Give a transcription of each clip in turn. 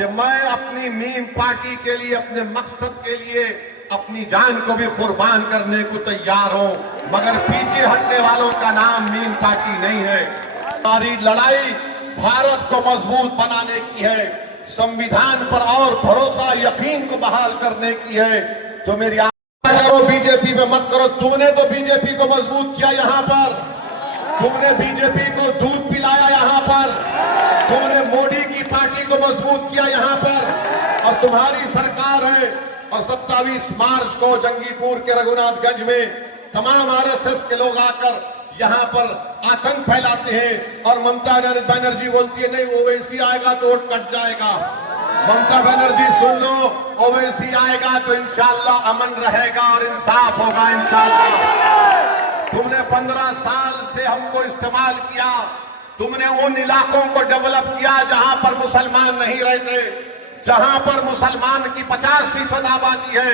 कि मैं अपनी मीम पार्टी के लिए, अपने मकसद के लिए अपनी जान को भी कुर्बान करने को तैयार हूं, मगर पीछे हटने वालों का नाम मीम पार्टी नहीं है। हमारी लड़ाई भारत को मजबूत बनाने की है, संविधान पर और भरोसा यकीन को बहाल करने की है। तो मेरी करो, बीजेपी पे मत करो। तुमने तो बीजेपी को मजबूत किया, यहां पर तुमने बीजेपी को दूध पिलाया, यहां पर तुमने मोदी की पार्टी को मजबूत किया यहां पर, और तुम्हारी सरकार है। और 27 मार्च को जंगीपुर के रघुनाथगंज में तमाम आरएसएस के लोग आकर यहां पर आतंक फैलाते हैं, और ममता बनर्जी बोलती है नहीं ओवैसी आएगा तो वोट कट जाएगा। ममता बनर्जी सुन लो, ओवैसी आएगा तो इंशाअल्लाह अमन रहेगा और इंसाफ होगा इंशाअल्लाह। तुमने 15 साल से हमको इस्तेमाल किया, तुमने उन इलाकों को डेवलप किया जहां पर मुसलमान नहीं रहते, जहां पर मुसलमान की 50% आबादी है।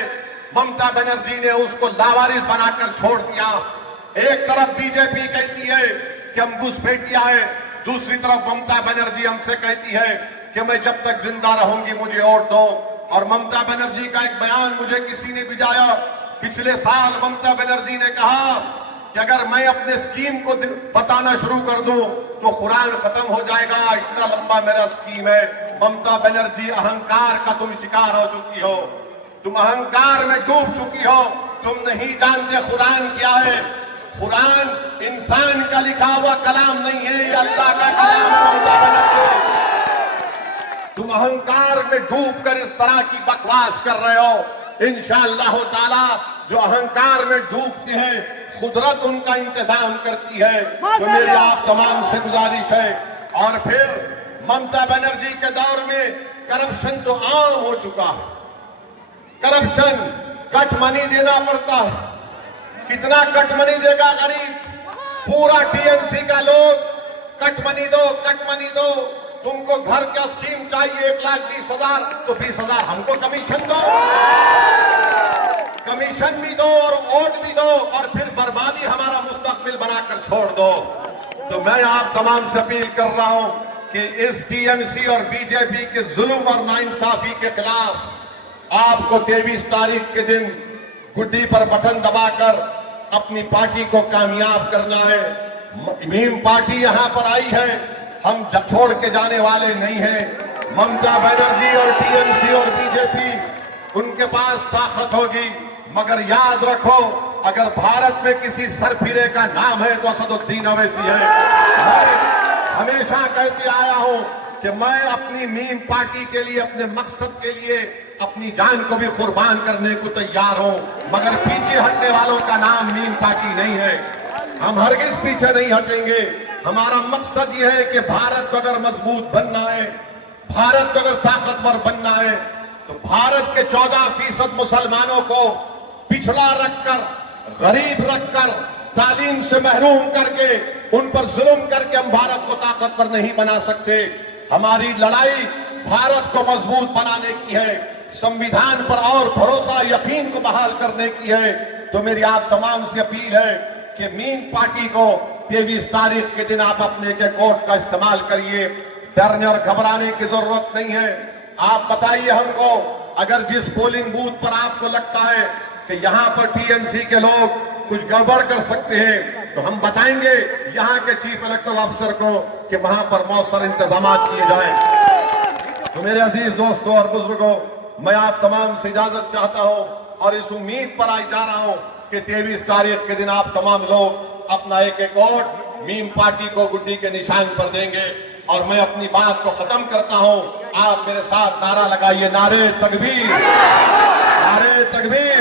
ममता बनर्जी ने उसको लावारिस बनाकर छोड़ दिया। एक तरफ बीजेपी कहती है कि हम घुसपैठिया है, दूसरी तरफ ममता बनर्जी हमसे कहती है कि मैं जब तक जिंदा रहूंगी मुझे वोट दो। और ममता बनर्जी का एक बयान मुझे किसी ने भिजाया, पिछले साल ममता बनर्जी ने कहा कि अगर मैं अपने स्कीम को बताना शुरू कर दूं तो कुरान खत्म हो जाएगा, इतना लंबा मेरा स्कीम है। ममता बनर्जी, अहंकार का तुम शिकार हो चुकी हो, तुम अहंकार में डूब चुकी हो, तुम नहीं जानते कुरान क्या है। कुरान इंसान का लिखा हुआ कलाम नहीं है, ये अल्लाह का कलाम है। ममता बनर्जी, तुम अहंकार में डूब कर इस तरह की बकवास कर रहे हो। इंशाअल्लाह ताला जो अहंकार में डूबते हैं, कुदरत उनका इंतजाम करती है। तो मेरी आप तमाम से गुजारिश है। और फिर ममता बनर्जी के दौर में करप्शन तो आम हो चुका है। करप्शन, कट मनी देना पड़ता है। कितना कट मनी देगा गरीब? पूरा टीएमसी का लोग कट मनी दो, कट मनी दो। तुमको घर का स्कीम चाहिए 1,20,000 तो 20,000 हमको कमीशन दो, कमीशन भी दो और वोट भी दो, और फिर बर्बादी हमारा मुस्तकबिल बनाकर छोड़ दो। तो मैं आप तमाम से अपील कर रहा हूं कि इस टीएमसी और बीजेपी के जुल्म और नाइंसाफी के खिलाफ आपको 23 तारीख के दिन गुड्डी पर बटन दबाकर अपनी पार्टी को कामयाब करना है। मीम पार्टी यहां पर आई है, हम छोड़ के जाने वाले नहीं हैं। ममता बनर्जी और टीएमसी और बीजेपी, उनके पास ताकत होगी, मगर याद रखो अगर भारत में किसी सरफिरे का नाम है तो असदुद्दीन ओवैसी है। मैं हमेशा कहते आया हूं कि मैं अपनी मीम पार्टी के लिए, अपने मकसद के लिए अपनी जान को भी कुर्बान करने को तैयार हूं, मगर पीछे हटने वालों का नाम मीम पार्टी नहीं है। हम हरगिज पीछे नहीं हटेंगे। हमारा मकसद यह है कि भारत को अगर मजबूत बनना है, भारत को अगर ताकतवर बनना है, तो भारत के 14% मुसलमानों को पिछड़ा रखकर, गरीब रखकर, तालीम से महरूम करके, उन पर जुल्म करके हम भारत को ताकतवर नहीं बना सकते। हमारी लड़ाई भारत को मजबूत बनाने की है, संविधान पर और भरोसा यकीन को बहाल करने की है। तो मेरी आप तमाम से अपील है कि मीम पार्टी को 23 तारीख के दिन आप अपने के कोड का इस्तेमाल करिए। डरने और घबराने की जरूरत नहीं है। आप बताइए हमको, अगर जिस पोलिंग बूथ पर आपको लगता है कि यहां पर टीएमसी के लोग कुछ गड़बड़ कर सकते हैं, तो हम बताएंगे यहां के चीफ इलेक्टोरल ऑफिसर को कि वहां पर मौसर इंतजाम किए जाएं। तो मेरे अजीज दोस्तों और बुजुर्गों, मैं आप तमाम से इजाजत चाहता हूं और इस उम्मीद पर आज जा रहा हूं कि 23 तारीख के दिन आप तमाम लोग अपना एक एक वोट मीम पार्टी को गुड्डी के निशान पर देंगे। और मैं अपनी बात को खत्म करता हूं, आप मेरे साथ नारा लगाइए, नारे तकबीर, नारे तकबीर,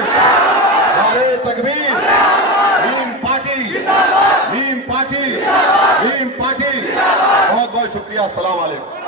नारे तकबीर। Meme party, meme party, meme party. बहुत बहुत शुक्रिया। अस्सलाम वालेकुम।